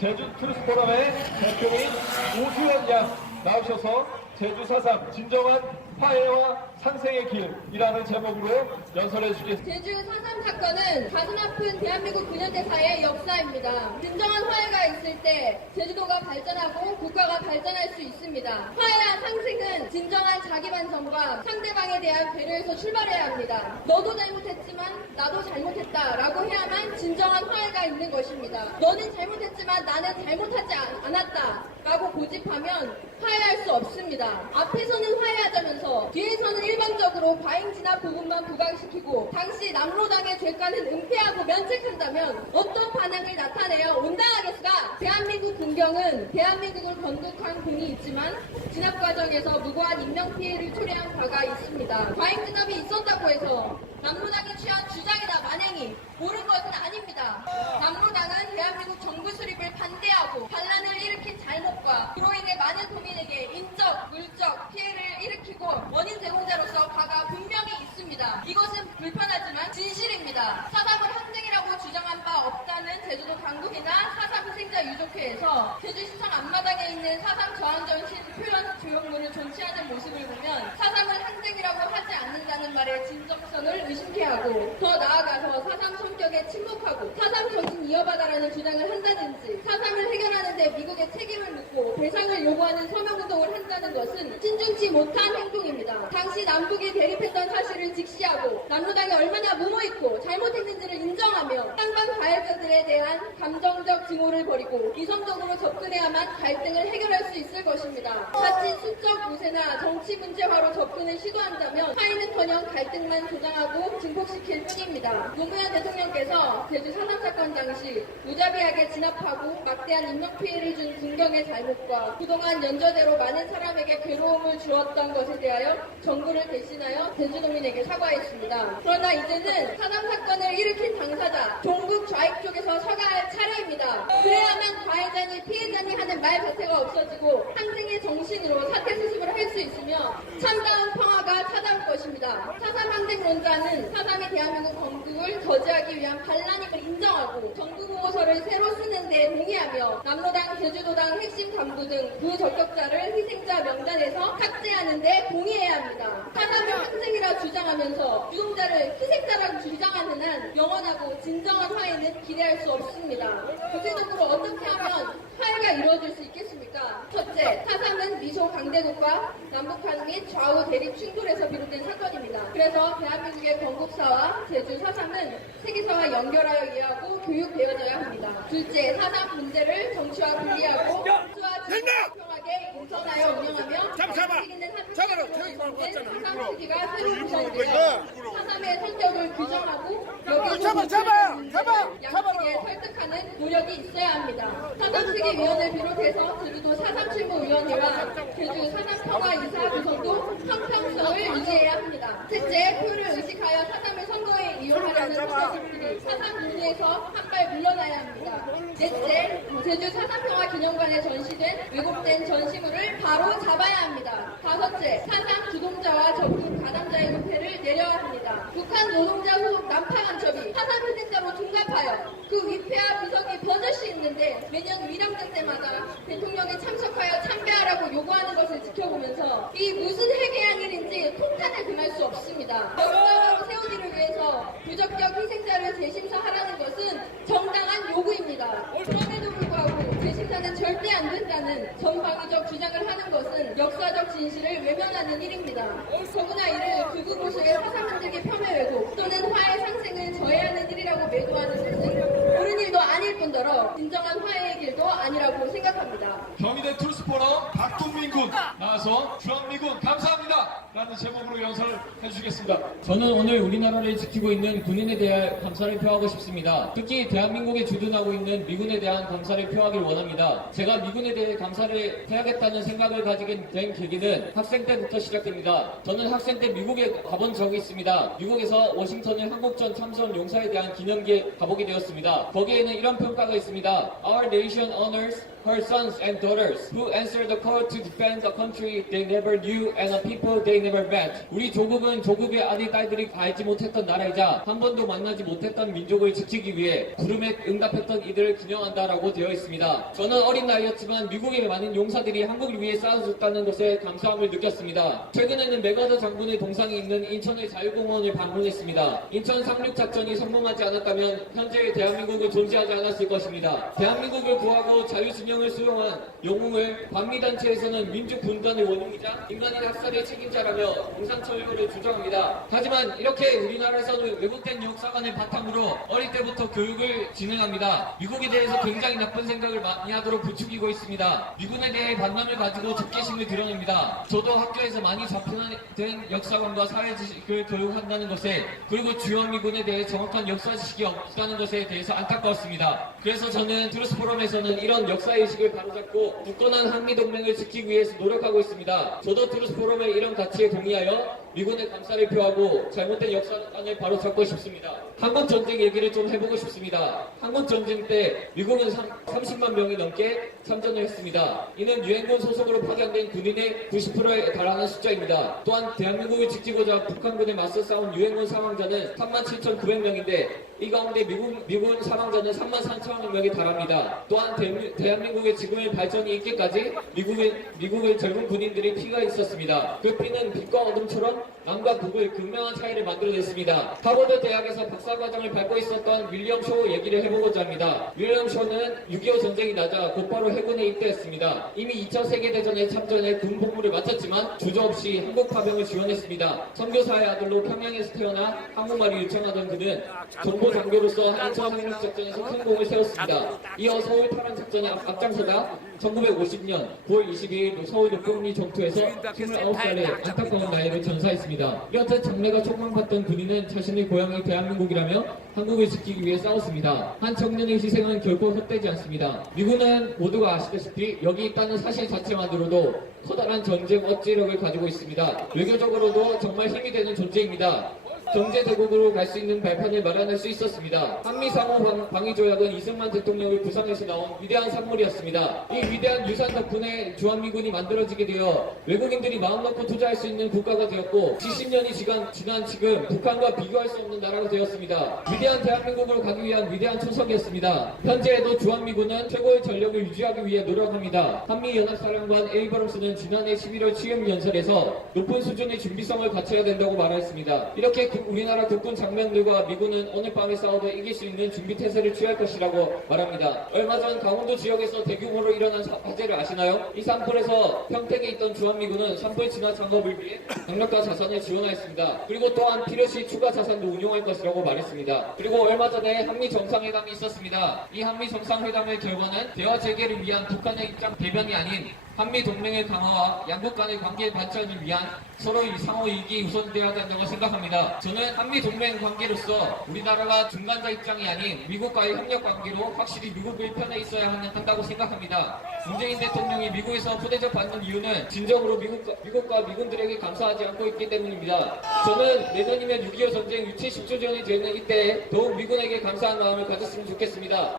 제주 트루스포럼의 대표인 오수연 양 나오셔서 제주 4.3 진정한 화해와 상생의 길이라는 제목으로 연설해 주겠습니다. 제주 4.3 사건은 가슴 아픈 대한민국 근현대사의 역사입니다. 진정한 화해가 있을 때 제주도가 발전하고 국가가 발전할 수 있습니다. 화해와 상생은 진정한 자기 반성과 상대방에 대한 배려에서 출발해야 합니다. 너도 잘못했지만 나도 잘못했다라고 해야만 진정한 화해가 있는 것입니다. 너는 잘못했지만 나는 잘못하지 않았다라고 고집하면 화해할 수 없습니다. 앞에서는 화해하자면서 뒤에서는 일방적으로 과잉 진압 부분만 부각시키고 당시 남로당의 죄가는 은폐하고 면책한다면 어떤 반항을 나타내어 온당하겠습니까? 대한민국 군경은 대한민국을 건국한 공이 있지만 진압 과정에서 무고한 인명피해를 초래한 바가 있습니다. 과잉 진압이 있었다고 해서 남로당이 취한 주장이나 만행이 옳은 것은 아닙니다. 남로당은 대한민국 정부 수립을 반대하고 반란을 일으킨 잘못과 그로 인해 많은 도민에게 인적, 물적 피해를 일으키고 원인 제공자로서 바가 분명히 있습니다. 이것은 불편하지만 진실입니다. 4.3을 항쟁이라고 주장한 바 없다는 제주도 당국이나 4.3 희생자 유족회에서 제주시청 앞마당에 있는 4.3 저항전신 표현 조형물을 존치하는 모습을 보면 4.3을 항쟁이라고 하지 않는다는 말의 진정성을 의심케 하고 더 나아가서 4.3 성격에 침묵하고 4.3 정신 이어받아라는 주장을 한다든지 4.3을 해결하는 데 미국의 책임을 묻고 배상을 요구하는 서명운동을 한다는 것은 신중치 못한 행동입니다. 당시 남북이 대립했던 사실을 직시하고 남로당이 얼마나 무모했고 잘못했는지를 인정하며 쌍방 가해자들에 대한 감정적 증오를 버리고 이성적으로 접근해야만 갈등을 해결할 수 있을 것입니다. 자칫 수적 우세나 정치 문제화로 접근을 시도한다면 화해는커녕 갈등만 조장하고 증폭시킬 뿐입니다. 노무현 대통령께서 제주 4.3 사건 당시 무자비하게 진압하고 막대한 인명피해를 준 군경의 잘못과 그동안 연저대로 많은 사람에게 괴로움을 주었던 것에 대하여 정부를 대신하여 제주도민에게 사과했습니다. 그러나 이제는 4.3 사건을 일으킨 당사자 종북 좌익 쪽에서 사과할 차례입니다. 그래야만 가해자니 피해자니 하는 말 자체가 없어지고 항쟁의 정신으로 사태 수습을 할 수 있으며 참다운 평화가 찾아올 것입니다. 4.3 항쟁론자는 4.3이 대한민국 건국을 저지하기 위한 반란임을 인정하고 정부 보고서를 새로 쓰는 데 동의하며 남로당, 제주도당 핵심 간부 등 부적격자를 희생자 명단에서 삭제하는 데 동의해야 합니다. 4.3을 항쟁이라 주장하면서 유공자를 희생자라고 주장하는 한 영원하고 진정한 화해는 기대할 수 없습니다. 구체적으로 어떻게 하면 화해가 이루어질 수 있겠습니까? 첫째, 4.3은 미소 강대국과 남북한 및 좌우 대립 충돌에서 비롯된 사건입니다. 그래서 대한민국의 건국사와 제주 4.3은 세계사와 연결하여 이해하고 교육되어져야 합니다. 둘째, 4.3 문제를 정치와 분리하고 수와 진평하게 인선하여 운영하며 정책 있는 한국의 4.3 시기가 새로 구성되어 4.3의 성격을 규정하고 여기서 양측에 설득하는 노력이 있어야 합니다. 4.3 시기위원을 비롯해서 제주도 4.3 실무위원회와 제주 4.3 평화이사 구성도 형평성을 유지해야 합니다. 셋째, 표를 의식하여 4.3을 선거에 이용하려는 후보들이 4.3 논의에서 한 발 물러나야 합니다. 넷째, 제주 4.3 평화 기념관에 전시된 왜곡된 전시물을 바로 잡아야 합니다. 다섯째, 4.3 주동자와 적극 가담자의 은폐를 내려야 합니다. 북한 노동자 후 남파 간첩이 4.3 희생자로 둔갑하여 그 위패와 비석이 버젓이 있는데 매년 위령제 때마다 대통령이 참석하여 참배하라고 요구하는 것을 지켜보면서 이 무슨 해괴한 일인지 통탄을 금할 수 없습니다. 역사로 세운 일을 위해서 부적격 희생자를 재심사하라는 것은 정당한 요구입니다. 그럼에도 불구하고 재심사는 절대 안 된다는 전방위적 주장을 하는 것은 역사적 진실을 외면하는 일입니다. 더구나 이를 극우보수의 사사문들의 폄훼 왜곡 또는 화해 상생을 저해하는 일이라고 매도하는 것은 옳은 일도 아닐 뿐더러 진정한 화해의 길도 아니라고 생각합니다. 경희대 트루스포럼 박동민 군 나와서 주한미군 감사합니다 라는 제목으로 연설을 해주시겠습니다. 저는 오늘 우리나라를 지키고 있는 군인에 대한 감사를 표하고 싶습니다. 특히 대한민국에 주둔하고 있는 미군에 대한 감사를 표하길 원합니다. 제가 미군에 대해 감사를 해야겠다는 생각을 가지게 된 계기는 학생 때부터 시작됩니다. 저는 학생 때 미국에 가본 적이 있습니다. 미국에서 워싱턴의 한국전 참전 용사에 대한 기념기에 가보게 되었습니다. 거기에는 이런 평가가 있습니다. Our nation honors her sons and daughters who answered the call to defend a country they never knew and a people they never met. 우리 조국은 조국의 아들 딸들이 알지 못했던 나라이자 한 번도 만나지 못했던 민족을 지키기 위해 부름에 응답했던 이들을 기념한다라고 되어 있습니다. 저는 어린 나이였지만 미국의 많은 용사들이 한국을 위해 싸워줬다는 것에 감사함을 느꼈습니다. 최근에는 맥아더 장군의 동상이 있는 인천의 자유공원을 방문했습니다. 인천 상륙 작전이 성공하지 않았다면 현재의 대한민국은 존재하지 않았을 것입니다. 대한민국을 구하고 자유진영을 수용한 영웅을 반미단체에서는 민주분단의 원흉이자 인간인 학살의 책임자라며 공산철교를 주장합니다. 하지만 이렇게 우리나라에서는 왜곡된 역사관을 바탕으로 어릴 때부터 교육을 진행합니다. 미국에 대해서 굉장히 나쁜 생각을 많이 하도록 부추기고 있습니다. 미군에 대해 반감을 가지고 적개심을 드러냅니다. 저도 학교에서 많이 접근된 역사관과 사회지식을 교육한다는 것에 그리고 주한미군에 대해 정확한 역사 지식이 없다는 것에 대해서 안타까웠습니다. 그래서 저는 트루스 포럼에서는 이런 역사의식을 바로잡고 굳건한 한미동맹을 지키기 위해서 노력하고 있습니다. 저도 트루스 포럼의 이런 가치에 동의하여 미군의 감사를 표하고 잘못된 역사관을 바로잡고 싶습니다. 한국전쟁 얘기를 좀 해보고 싶습니다. 한국전쟁 때 미국은 30만 명이 넘게 참전을 했습니다. 이는 유엔군 소속으로 파견된 군인의 90%에 달하는 숫자입니다. 또한 대한민국을 지키고자 북한군에 맞서 싸운 유엔군 사망자는 37,900명인데 이 가운데 미군 사망자는 34,000명에 달합니다. 또한 대한민국의 지금의 발전이 있기까지 미국의 젊은 군인들의 피가 있었습니다. 그 피는 빛과 어둠처럼 남과 북의 극명한 차이를 만들어냈습니다. 하버드 대학에서 박사과정을 밟고 있었던 윌리엄 쇼 얘기를 해보고자 합니다. 윌리엄 쇼는 6.25 전쟁이 나자 곧바로 해군에 입대했습니다. 이미 2차 세계대전에 참전해 군 복무를 마쳤지만 주저없이 한국 파병을 지원했습니다. 선교사의 아들로 평양에서 태어나 한국말이 유창하던 그는 정보 장교로서 한천 상륙 작전에서 큰 공을 세웠습니다. 이어 서울 탈환 작전에 앞장서다 1950년 9월 22일 서울 녹동리 전투에서 29살의 안타까운 나이를 전사했습니다. 이렇듯 장래가 촉망받던 군인은 자신의 고향이 대한민국이라며 한국을 지키기 위해 싸웠습니다. 한 청년의 희생은 결코 헛되지 않습니다. 미군은 모두가 아시다시피 여기 있다는 사실 자체만으로도 커다란 전쟁 억지력을 가지고 있습니다. 외교적으로도 정말 힘이 되는 존재입니다. 경제대국으로 갈 수 있는 발판을 마련할 수 있었습니다. 한미상호 방위조약은 이승만 대통령의 부상에서 나온 위대한 산물이었습니다. 이 위대한 유산 덕분에 주한미군이 만들어지게 되어 외국인들이 마음 놓고 투자할 수 있는 국가가 되었고 70년이 지난 지금 북한과 비교할 수 없는 나라가 되었습니다. 위대한 대한민국으로 가기 위한 위대한 초석이었습니다. 현재에도 주한미군은 최고의 전력을 유지하기 위해 노력합니다. 한미연합사령관 에이브럼스는 지난해 11월 취임연설에서 높은 수준의 준비성을 갖춰야 된다고 말했습니다. 이렇게 우리나라 국군 장병들과 미군은 오늘 밤에 싸워도 이길 수 있는 준비태세를 취할 것이라고 말합니다. 얼마 전 강원도 지역에서 대규모로 일어난 화재를 아시나요? 이 산불에서 평택에 있던 주한미군은 산불 진화 작업을 위해 강력과 자산을 지원하였습니다. 그리고 또한 필요시 추가 자산도 운용할 것이라고 말했습니다. 그리고 얼마 전에 한미 정상회담이 있었습니다. 이 한미 정상회담의 결과는 대화 재개를 위한 북한의 입장 대변이 아닌 한미 동맹의 강화와 양국 간의 관계 발전을 위한 서로의 상호 이익이 우선되어야 된다고 생각합니다. 저는 한미 동맹 관계로서 우리나라가 중간자 입장이 아닌 미국과의 협력 관계로 확실히 미국의 편에 있어야 한다고 생각합니다. 문재인 대통령이 미국에서 부대접 받는 이유는 진정으로 미국과 미군들에게 감사하지 않고 있기 때문입니다. 저는 내년이면 6.25 전쟁 유치 10주년이 되는 이때 더욱 미군에게 감사한 마음을 가졌으면 좋겠습니다.